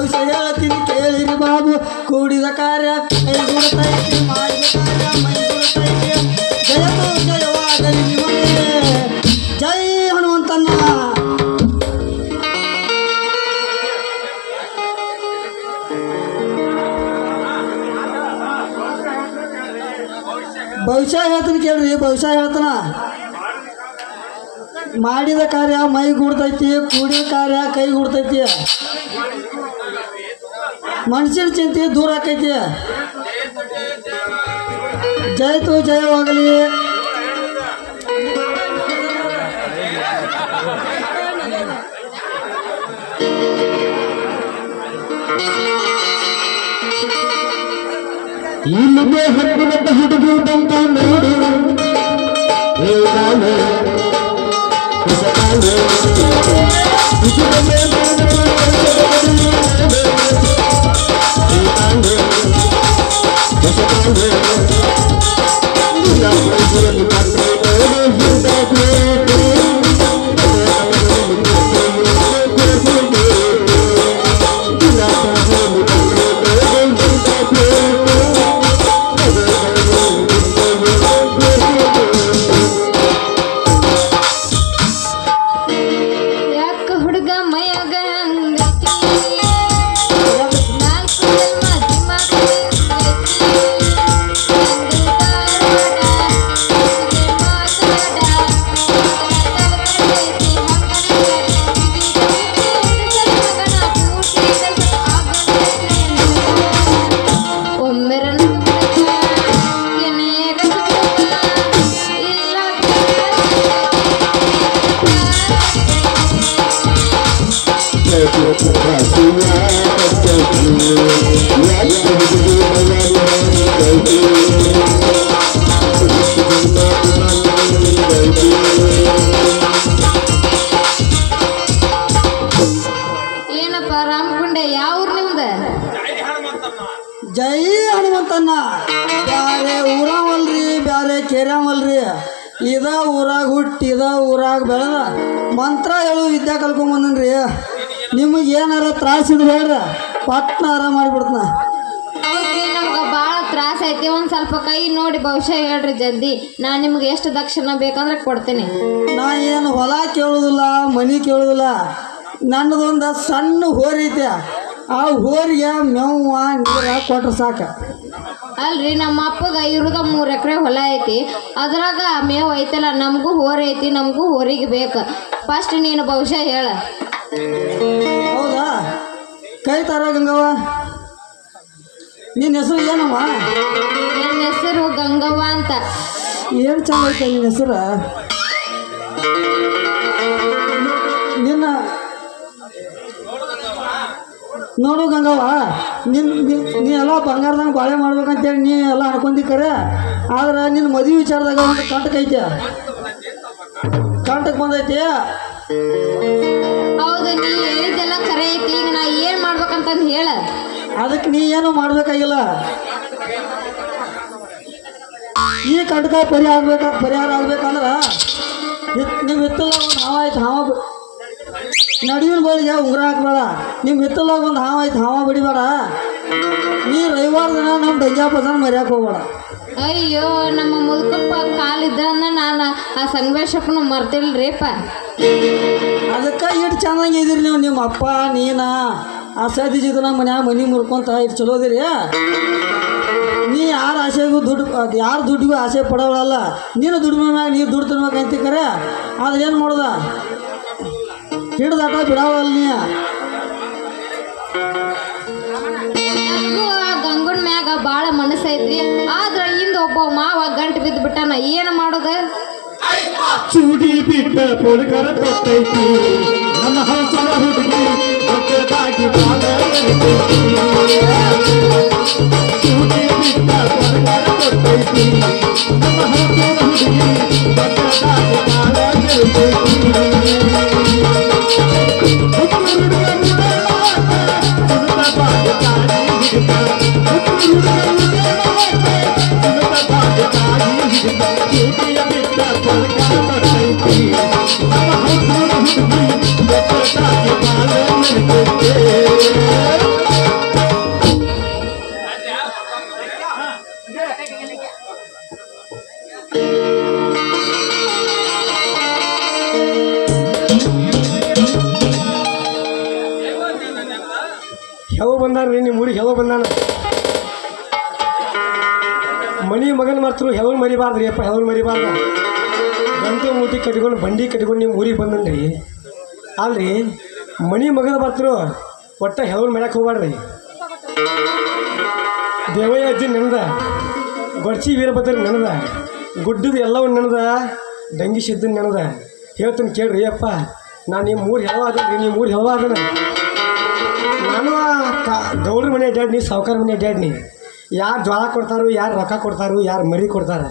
ಭವಿಷ್ಯ ಹೇಳ್ತೀನಿ ಕೇಳಿರಿ ಬಾಬು ಕೂಡಿದ ಕಾರ್ಯ ಕೈಗೂಡ್ತೈತಿ ಮಾಡಿದ ಕಾರ್ಯ ಮೈಗೂಡ್ತೈತಿ ಜಯತು ಜಯವಾಗಲಿ ನಿಮಗೆ ಜೈ ಹನುಮಂತಣ್ಣ ಭವಿಷ್ಯ ಹೇಳ್ತೀನಿ ಕೇಳ್ರಿ ಭವಿಷ್ಯ ಹೇಳ್ತಾನ ಮಾಡಿದ ಕಾರ್ಯ ಮೈಗೂಡ್ತೈತಿ ಕೂಡಿದ ಕಾರ್ಯ ಕೈಗೂಡ್ತೈತಿ ಮನುಷ್ಯನ ಚಿಂತೆ ದೂರ ಆಕೈತಿ ಜಯತು ಜಯವಾಗಲಿ ಇಲ್ಲಿಗೆ ಹಣ್ಣುವಂತ ಹುಡುಗು ಬಂದ ನೋಡು ಜೈ ಹನುಮಂತಣ್ಣ ಬ್ಯಾರೆ ಊರಾವಲ್ರಿ ಬ್ಯಾರೆ ಕೆರ್ಯಾವಲ್ರಿ ಇದ ಊರಾಗ ಹುಟ್ಟಿ ಇದ ಊರಾಗ ಬೆಳೆದ ಮಂತ್ರ ಹೇಳು ವಿದ್ಯಾ ಕಲ್ಕೊಂಬಂದನ್ರಿ ನಿಮಗೆ ಏನಾರ ತ್ರಾಸಿದ್ರೆ ಹೇಳ್ರಿ ಪಟ್ನ ಆರಾಮ ಮಾಡಿಬಿಡ್ತನ ನಮ್ಗೆ ಭಾಳ ತ್ರಾಸ ಐತಿ ಒಂದು ಸ್ವಲ್ಪ ಕೈ ನೋಡಿ ಭವಿಷ್ಯ ಹೇಳ್ರಿ ಜಲ್ದಿ ನಾನು ನಿಮ್ಗೆ ಎಷ್ಟು ದಕ್ಷಿಣ ಬೇಕಂದ್ರೆ ಕೊಡ್ತೀನಿ ನಾ ಏನು ಹೊಲ ಕೇಳೋದಿಲ್ಲ ಮನಿ ಕೇಳೋದಿಲ್ಲ ನನ್ನದೊಂದು ಸಣ್ಣ ಹೋರಿ ಐತೆ ಆ ಹೋರಿಗೆ ಮೇವ ನೀರ ಕೊಟ್ರೆ ಸಾಕು ಅಲ್ರಿ ನಮ್ಮ ಅಪ್ಪಗ ಇರೋದ 3 ಎಕರೆ ಹೊಲ ಐತಿ ಅದ್ರಾಗ ಮೇವು ಐತಲ್ಲ ನಮಗೂ ಹೋರಿ ಐತಿ ನಮಗೂ ಹೋರಿಗೆ ಬೇಕು ಫಸ್ಟ್ ನೀನು ಭವಿಷ್ಯ ಹೇಳ ಹೌದಾ ಕೈ ತರ ಗಂಗವ್ವ ನಿನ್ನ ಹೆಸರು ಏನಮ್ಮ ನನ್ನ ಹೆಸರು ಗಂಗವ್ವ ಅಂತ ಏನು ಚಂದ ಐತೆ ನಿನ್ನ ಹೆಸರು ನಿನ್ನ ನೋಡು ಗಂಗವ್ವ ನೀ ಎಲ್ಲ ಬಂಗಾರದಂಗೆ ಬಾಳೆ ಮಾಡ್ಬೇಕಂತೇಳಿ ನೀ ಎಲ್ಲ ಅನ್ಕೊಂಡಿ ಖರೆ ಆದ್ರೆ ನಿನ್ನ ಮದುವೆ ವಿಚಾರದಾಗ ಒಂದು ಕಂಟಕ ಐತೆ ಕಂಟಕ್ ಬಂದೈತಿ ಹೌದು ನೀ ಹೇಳಿದ್ದೆಲ್ಲ ಖರೆ ಐತಿ ಈಗ ನಾ ಏನು ಮಾಡ್ಬೇಕಂತಂದು ಹೇಳ ಅದಕ್ಕೆ ನೀ ಏನು ಮಾಡಬೇಕಾಗಿಲ್ಲ ಈ ಕಂಟಕ ಪರಿಹಾರ ಆಗ್ಬೇಕಂದ್ರೆ ನಿಮ್ಮ ಹಿತ್ತಲಾಗ ಒಂದು ಹಾವ ಆಯ್ತು ಹಾವ ನಡುವಿನ ಬಳಿಗೆ ಉಂಗುರ ಹಾಕ್ಬೇಡ ನಿಮ್ಮ ಹಿತ್ತಲಾಗ ಒಂದು ಹಾವ ಆಯ್ತು ಹಾವ ಬಡಿಬೇಡ ನೀ ರವಿವಾರ ದಿನ ನಮ್ಮ ದಂಜಾಪದನ ಮರ್ಯಾಕೆ ಹೋಗ್ಬೇಡ ಅಯ್ಯೋ ನಮ್ಮ ಮುದುಕಪ್ಪ ಕಾಲಿದ್ದಂದ ನಾನು ಆ ಸನ್ವೇಷಕನು ಮರ್ತಿಲ್ರಿಪ್ಪ ಅದಕ್ಕೆ ಇಟ್ಟು ಚೆನ್ನಾಗಿ ಇದೀರಿ ನೀವು ನಿಮ್ಮ ಅಪ್ಪ ನೀನ ಆ ಸದಿ ಜಿದನ ಮನ್ಯಾಗ ಮನೆ ಮುರ್ಕೊಂತ ಇಟ್ಟು ಚಲೋದಿರಿ ನೀ ಯಾರ ಆಸೆಗೂ ದುಡ್ಡು ಯಾರ ದುಡ್ಡಿಗೂ ಆಸೆ ಪಡೋಳಲ್ಲ ನೀನು ದುಡ್ಡು ಮ್ಯಾಗ ನೀ ದುಡ್ಡು ತಿನ್ಬೇಕಂತ ಕರೆ ಆದ್ರೆ ಏನು ಮಾಡೋದ ಹಿಡ್ದಾಟ ಬಿಡಾವಲ್ಲ ನೀ ನನಗೂ ಆ ಗಂಗುನ ಮ್ಯಾಗ ಭಾಳ ಮನಸ್ಸೈತ್ರಿ ಆದ್ರೆ ಹಿಂದೆ ಒಬ್ಬ ಮಾವ ಗಂಟು ಬಿದ್ದು ಬಿಟ್ಟಾನ ಏನು ಮಾಡೋದು ಚೂಡಿ ಬಿಟ್ಟ ಪೊಲಕರ ಕೊಟ್ಟೈತಿ ನಮ್ಮ ಹಂಸನ ಹುಡುಗಿ ಮಕ್ಕಳಾಗಿ ಬಾಳ ಚೂಡಿ ಬಿಟ್ಟ ಪೊಲಕರ ಕೊಟ್ಟೈತಿ ನಮ್ಮ ಹಂಸನ ಹುಡುಗಿ ಮಕ್ಕಳಾಗಿ ಬಾಳ I'm ಬಂದಾನ ನಿಮ್ಮ ಊರಿಗೆ ಹೆಲೋ ಬಂದಾನ ಮನಿ ಮಗನ ಮಾತ್ರ ಹೆಲೋ ಮರಿಬಾರ್ದ್ರಿ ಅಪ್ಪ ಹೆಲೋ ಮರಿಬಾರ್ದ ಗಂಟೆ ಮೂತಿ ಕಟ್ಕೊಂಡು ಬಂಡಿ ಕಟ್ಕೊಂಡು ನಿಮ್ಮ ಊರಿಗೆ ಬಂದನ್ರಿ ಅಲ್ರಿ ಮನಿ ಮಗನ ಮಾತ್ರ ಒಟ್ಟ ಹೆಲೋ ಮರ್ಯಾಕೆ ಹೋಗ್ಬಾರ್ರಿ ದೇವಯ್ಯ ಅಜ್ಜಿ ನೆನದ ಗೊಡ್ಚಿ ವೀರಭದ್ರ ನೆನದ ಗುಡ್ಡದ ಎಲ್ಲವೂ ನೆನದ ದಂಗಿ ಸಿದ್ದನ ನೆನದ ಹೇಳ್ತೀನಿ ಕೇಳ್ರಿ ಅಪ್ಪ ನಾನು ನಿಮ್ಮ ಊರು ಹೆಲೋ ಅದನ್ರಿ ನಿಮ್ಮ ಊರು ಹೆಲೋ ಅದನ ನಾನು ಗೌಡ್ರ ಮನೆ ಅಡ್ಡಾಡ್ನಿ ಸಾವುಕಾರ ಮನೆ ಅಡ್ಡಾಡ್ನಿ ಯಾರು ಜ್ವಾಳ ಕೊಡ್ತಾರೋ ಯಾರು ರೊಕ್ಕ ಕೊಡ್ತಾರೋ ಯಾರು ಮರಿ ಕೊಡ್ತಾರೆ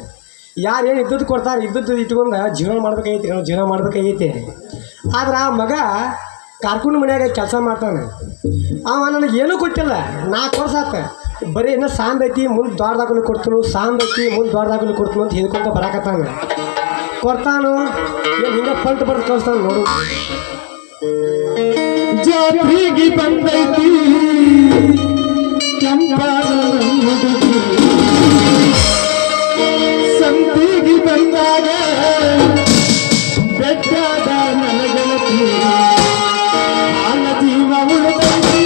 ಯಾರು ಏನು ಇದ್ದದ್ದು ಕೊಡ್ತಾರೆ ಇದ್ದದ್ದು ಇಟ್ಕೊಂಡು ಜೀವನ ಮಾಡ್ಬೇಕಾಗೈತಿ ನಾವು ಜೀವನ ಮಾಡ್ಬೇಕಾಗೈತಿ ಆದ್ರೆ ಆ ಮಗ ಕಾರ್ಕುಂಡ್ ಮನ್ಯಾಗ ಕೆಲಸ ಮಾಡ್ತಾನೆ ಅವ ನನಗೇನೂ ಕೊಟ್ಟಿಲ್ಲ 4 ವರ್ಷ ಆತ ಬರೀ ಇನ್ನೂ ಸಾಂದ್ ಐತಿ ಮುಂದೆ ದೊಡ್ಡದಾಗಲು ಕೊಡ್ತಾನು ಸಾಂದ್ ಐತಿ ಮುಂದೆ ದೊಡ್ಡದಾಗಲು ಕೊಡ್ತಾನು ಅಂತ ಹೇಳ್ಕೊಂತ ಬರಾಕತ್ತಾನ ಕೊಡ್ತಾನು ಏನು ಹಿಂಗೆ ಪಂಟ್ ಬರ್ದು ಕಳಿಸ್ತಾನೆ ನೋಡು ಜಾತ್ರೆಗೆ ಬಂದೈತಿ ಕೆಂಪಾದ ಹುಡುಗಿ ಸಂತಿಗೆ ಬಂದಾಗ ಬೆಟ್ಟಾದ ನನಗೆಳತಿ ಆನ ಜೀವ ಉಳಿದೈತಿ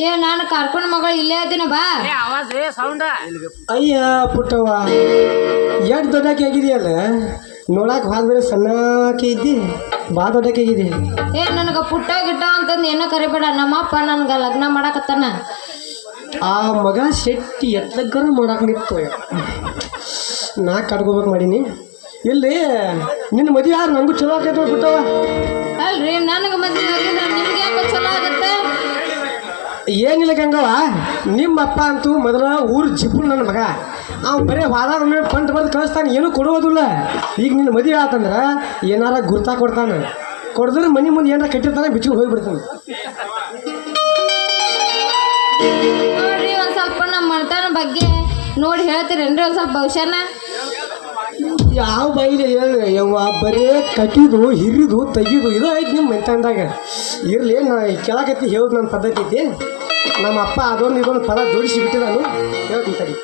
ಏ ನಾನು ಕರ್ಕೊಂಡು ಮಗಳು ಇಲ್ಲೇ ಅದೀನ ಬಾ ಅಯ್ಯ ಪುಟ್ಟವ್ವ ಎಷ್ಟು ದೊಡ್ಡಕ್ಕೆ ಆಗಿದೆಯಲ್ಲ ನೋಡಕ್ಕೆ ಹೋದ್ಮೇಲೆ ಸಣ್ಣಕ್ಕೆ ಇದ್ದಿ ಭಾಳ ದೊಡ್ಡಕ್ಕೆ ಆಗಿದೆ ಏ ನನಗೆ ಪುಟ್ಟ ಗಿಟ್ಟ ಅಂತಂದು ಏನೋ ಕರಿಬೇಡ ನಮ್ಮಪ್ಪ ನನಗೆ ಲಗ್ನ ಮಾಡಕತ್ತಾನ ಆ ಮಗ ಶೆಟ್ಟಿ ಎತ್ತಗರ ಮಾಡಕ್ಕೆ ನಿಂತು ನಾ ಕಟ್ಕೋಬೇಕು ಮಾಡೀನಿ ಇಲ್ಲಿ ನಿನ್ನ ಮದುವೆ ಯಾರು ನನಗೂ ಚಲೋ ಆಕೈತೆ ಪುಟ್ಟವ್ವ ಅಲ್ರಿ ನನಗೆ ಮದುವೆ ಆಗಿದ್ರೆ ನಿಮ್ಗೆ ಯಾಕೆ ಚಲೋ ಆಗುತ್ತೆ ಏನಿಲ್ಲ ಗಂಗವ್ವ ನಿಮ್ಮ ಅಪ್ಪ ಅಂತೂ ಮೊದಲ ಊರು ಜಿಪ್ಪು ನನ್ನ ಮಗ ಅವ್ನು ಬರೀ ವಾದಾಗ ಒಮ್ಮೆ ಪಂಟ್ ಬರ್ದು ಕಳಿಸ್ತಾನೆ ಏನೂ ಕೊಡೋದಿಲ್ಲ ಈಗ ನಿನ್ನ ಮದುವೆ ಆತಂದ್ರೆ ಏನಾರ ಗುರ್ತಾ ಕೊಡ್ತಾನೆ ಕೊಡಿದ್ರೆ ಮನೆ ಮುಂದೆ ಏನಾರ ಕಟ್ಟಿರ್ತಾನೆ ಬಿಚ್ಕೊಂಡು ಹೋಗಿಬಿಡ್ತಾನೆ ನೋಡ್ರಿ ಒಂದು ಸ್ವಲ್ಪ ನಮ್ಮ ಮನೆತನ ಬಗ್ಗೆ ನೋಡಿ ಹೇಳ್ತೀರೇನ್ರಿ ಒಂದು ಸ್ವಲ್ಪ ಭವಿಷ್ಯನ ಯಾವ ಬೈಲಿ ಹೇಳಿ ಯವ್ವ ಬರೀ ಕಟ್ಟಿದು ಹಿರಿದು ತೆಗಿದು ಇದು ಐತೆ ನಿಮ್ಮ ಮೆಂತಂದಾಗ ಇರಲಿ ನಾ ಕೆಳಗತ್ತಿ ಹೇಳೋದು ನನ್ನ ಪದ್ಧತಿ ಐತಿ ನಮ್ಮ ಅಪ್ಪ ಅದೊಂದು ಇದೊಂದು ಪದ ಜೋಡಿಸಿ ಬಿಟ್ಟಿದ್ದಾನು ಹೇಳ್ತೀನಿ ತಡಿ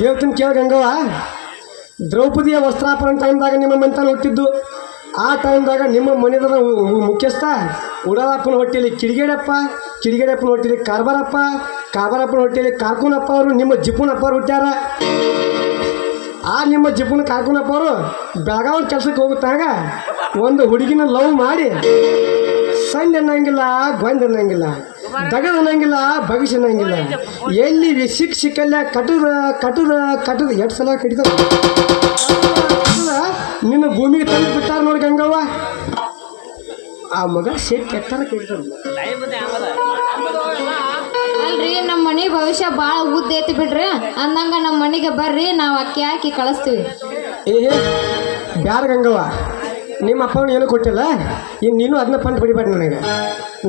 ಹೇಳ್ತೀನಿ ಕೇಳ ಗಂಗವ್ವ ದ್ರೌಪದಿಯ ವಸ್ತ್ರಾಪರಣ ಟೈಮ್ದಾಗ ನಿಮ್ಮ ಮೆಂತನ ಹುಟ್ಟಿದ್ದು ಆ ಟೈಮ್ದಾಗ ನಿಮ್ಮ ಮನೆದ ಮುಖ್ಯಸ್ಥ ಉಡಾಲಪ್ಪನ ಹೊಟ್ಟೆಯಲ್ಲಿ ಕಿಡಿಗೇಡಪ್ಪನ ಹೊಟ್ಟೆಯಲ್ಲಿ ಕಾರ್ಬಾರಪ್ಪನ ಹೊಟ್ಟೆಯಲ್ಲಿ ಕಾರ್ಕೂನಪ್ಪ ಅವರು ನಿಮ್ಮ ಜಿಪ್ಪುನಪ್ಪ ಅವರು ಹುಟ್ಟ್ಯಾರ ಆ ನಿಮ್ಮ ಜಿಪ್ಪುನ ಕಾರ್ಕೂನಪ್ಪ ಅವರು ಬೆಳಗಾವಿ ಕೆಲಸಕ್ಕೆ ಹೋಗುತ್ತಾಗ ಒಂದು ಹುಡುಗಿನ ಲವ್ ಮಾಡಿ ಸಂಜೆ ಅನ್ನಂಗಿಲ್ಲ ಗೊಂದ್ ಅನ್ನಂಗಿಲ್ಲ ದಗದ ಅನ್ನಂಗಿಲ್ಲ ಭವಿಷ್ಯ ಅನ್ನಂಗಿಲ್ಲ ಎಲ್ಲಿ ಸಿಕ್ಕಲ್ಲ ಕಟ್ಟದ ಎಷ್ಟು ಸಲ ಕಡಿತ ನಿನ್ನ ಭೂಮಿಗೆ ತಂದು ಬಿಟ್ಟಾರ ನೋಡಿ ಗಂಗವ್ವ ಆ ಮಗ ಶೇಟ್ ಕೆಟ್ಟಾರ ಕಡಿತಾರ ಅಲ್ರಿ ನಮ್ಮ ಮನೆ ಭವಿಷ್ಯ ಭಾಳ ಉದ್ದ ಐತಿ ಬಿಡ್ರಿ ಅಂದಂಗ ನಮ್ಮ ಮನೆಗೆ ಬರ್ರಿ ನಾವು ಅಕ್ಕಿ ಹಾಕಿ ಕಳಿಸ್ತೀವಿ ಬ್ಯಾರ ಗಂಗವ್ವ ನಿಮ್ಮ ಅಪ್ಪನ ಏನೂ ಕೊಟ್ಟಿಲ್ಲ ಇನ್ನು ನೀನು ಅದನ್ನ ಪಂಟ್ ಬಿಡಿಬೇಡ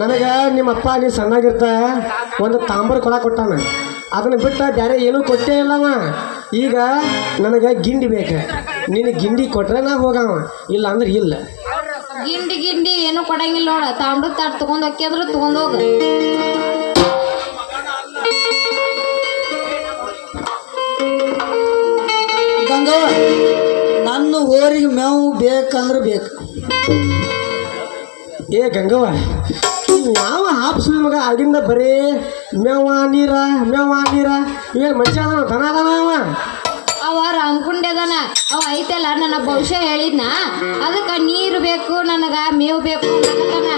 ನನಗೆ ನಿಮ್ಮ ಅಪ್ಪ ನೀನು ಸಣ್ಣಾಗಿರ್ತ ಒಂದು ತಾಂಬರ್ ಕೊಟ್ಟಾನ ಅದನ್ನು ಬಿಟ್ಟು ಬೇರೆ ಏನೂ ಕೊಟ್ಟೇ ಇಲ್ಲವ ಈಗ ನನಗೆ ಗಿಂಡಿ ಬೇಕು ನೀನು ಗಿಂಡಿ ಕೊಟ್ರೆ ನಾ ಹೋಗವ ಇಲ್ಲ ಅಂದ್ರೆ ಇಲ್ಲ ಗಿಂಡಿ ಏನು ಕೊಡಂಗಿಲ್ಲ ನೋಡ ತಾಂಬಡ ತಾಟ್ ತಗೊಂಡ್ ಹೋಗಿ ಅಂದ್ರೆ ತಗೊಂಡ್ ಹೋಗ ಗಂಗವ್ವ ನನ್ನ ಊರಿಗೆ ಮೇವು ಬೇಕಂದ್ರೆ ಬೇಕು ಏ ಗಂಗವ್ವ ಯಾವ ಹಾಪ್ಸುಳಿ ಮಗ ಆಗಿಂದ ಬರೀ ಮೇವ ನೀರ ಏನು ಮನುಷ್ಯ ಅದಾನ ದನ ಅದಾನ ಅವ ರಾಮಕುಂಡೆ ಅದಾನ ಅವ ಐತಲ್ಲ ನನ್ನ ಭವಿಷ್ಯ ಹೇಳಿದ್ನ ಅದಕ್ಕೆ ನೀರು ಬೇಕು ನನಗ ಮೇವು ಬೇಕು ಅನ್ನಕತ್ತಾನ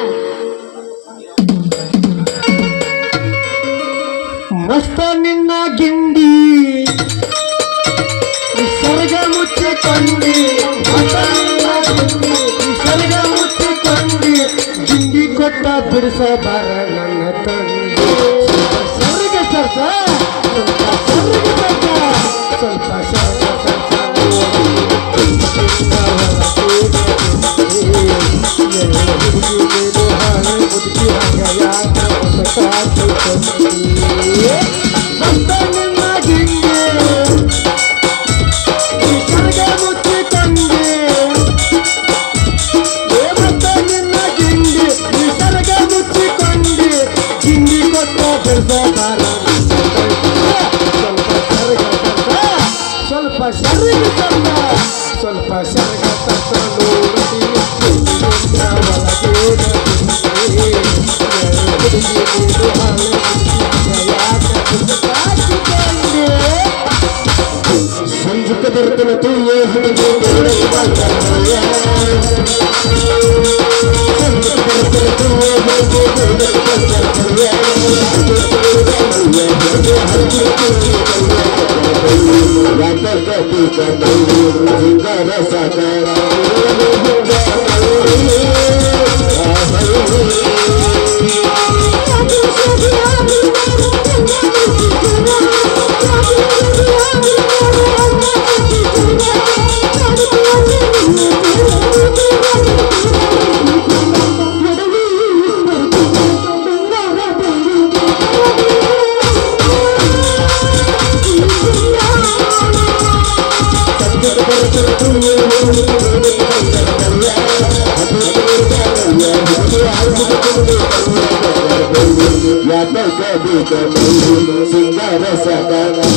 ಮಸ್ತ ನಿನ್ನ ಗಿಂಡಿ ಸರ್ಗ ಮುಚ್ಚಿಕೊಂಡಿ ಸರ್ಗ ಮುಚ್ಚಿಕೊಂಡಿ ಗಿಂಡಿ ಕೊಟ್ಟ ಬಿಡಿಸಬಾರ ನನ್ನ ತಂದೆ ಸರ್ಗ ಸರ್ಸ ಸ್ವಲ್ಪ ಸರ್ಗ ಸ್ವಲ್ಪ ಸರ್ಗ ಸಂಜುಕ ಬರ್ತನ ತೂಯೇ ಸಿಂಗಾರ ಸದನ